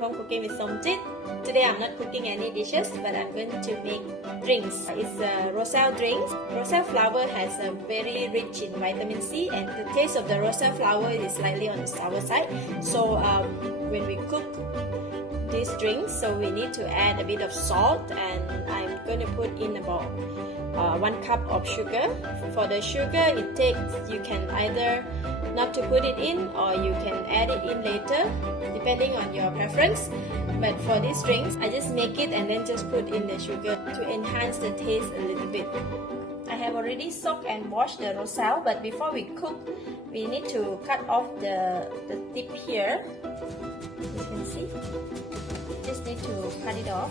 home cooking with Somjit. Today I'm not cooking any dishes, but I'm going to make drinks. It's a Roselle drinks. Roselle flower has a very rich in vitamin C, and the taste of the Roselle flower is slightly on the sour side. So when we cook these drinks, so we need to add a bit of salt, and I'm going to put in about 1 cup of sugar. For the sugar, you can either not to put it in, or you can add it in later depending on your preference. But for these drinks, I just make it and then just put in the sugar to enhance the taste a little bit. I have already soaked and washed the Roselle, but before we cook, we need to cut off the tip here. You can see, just need to cut it off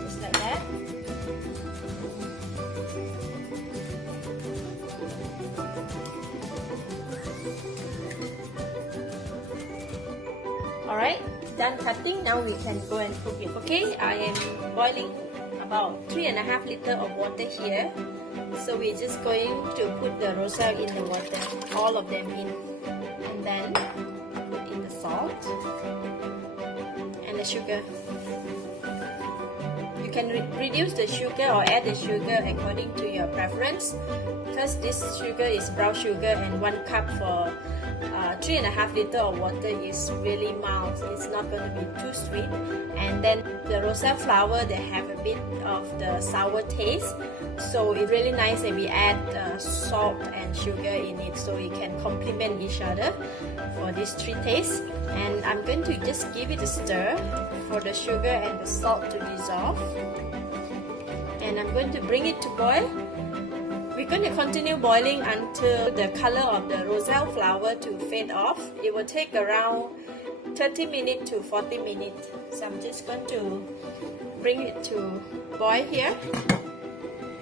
just like that. Alright, done cutting. Now we can go and cook it. Okay, I am boiling about 3.5 liters of water here. So we're just going to put the Roselle in the water, all of them in, and then put in the salt and the sugar. You can reduce the sugar or add the sugar according to your preference, because this sugar is brown sugar, and 1 cup for 3.5 liters of water is really mild. It's not going to be too sweet. And then the Roselle flower, they have a bit of the sour taste, so it's really nice that we add salt and sugar in it, so it can complement each other for these 3 tastes. And I'm going to just give it a stir for the sugar and the salt to dissolve, and I'm going to bring it to boil. We're going to continue boiling until the color of the Roselle flower to fade off. It will take around 30 minutes to 40 minutes. So I'm just going to bring it to boil here.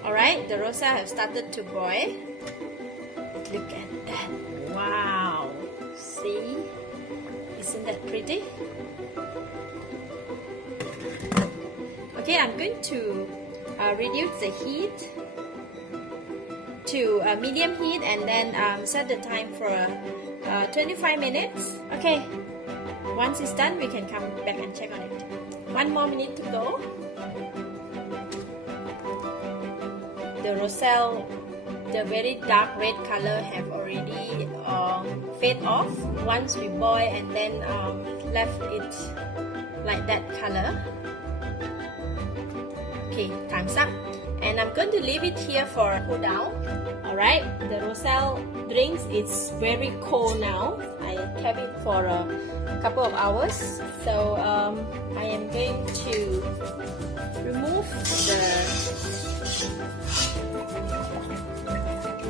Alright, the Roselle have started to boil. Look at that. Wow! See? Isn't that pretty? Okay, I'm going to reduce the heat to a medium heat, and then set the time for 25 minutes. Okay, once it's done, we can come back and check on it. 1 more minute to go. The Roselle, the very dark red color have already fade off once we boil and then left it like that color. Okay, time's up. And I'm going to leave it here for a cool down. Alright, the Roselle drinks is very cold now. I kept it for a couple of hours. So I am going to remove the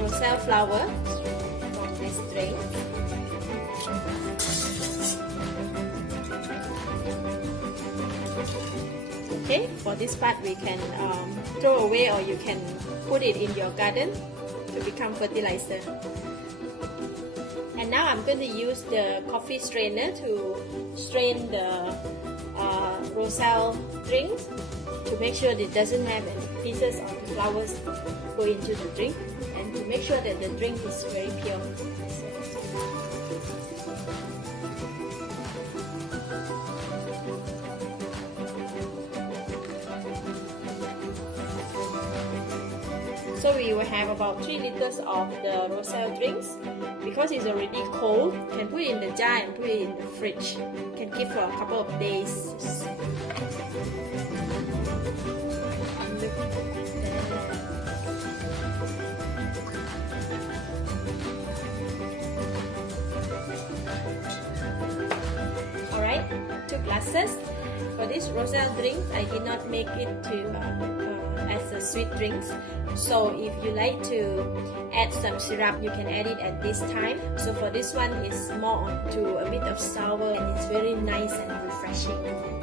Roselle flower from this drink. Okay, for this part we can throw away, or you can put it in your garden to become fertilizer. And now I'm going to use the coffee strainer to strain the Roselle drink to make sure that it doesn't have any pieces of the flowers go into the drink, and to make sure that the drink is very pure. So we will have about 3 liters of the Roselle drinks. Because it's already cold, you can put it in the jar and put it in the fridge. You can keep for a couple of days. Look at that. Alright, 2 glasses. For this Roselle drinks, I did not make it to as a sweet drinks. So if you like to add some syrup, you can add it at this time. So for this one, it's more to a bit of sour, and it's very nice and refreshing.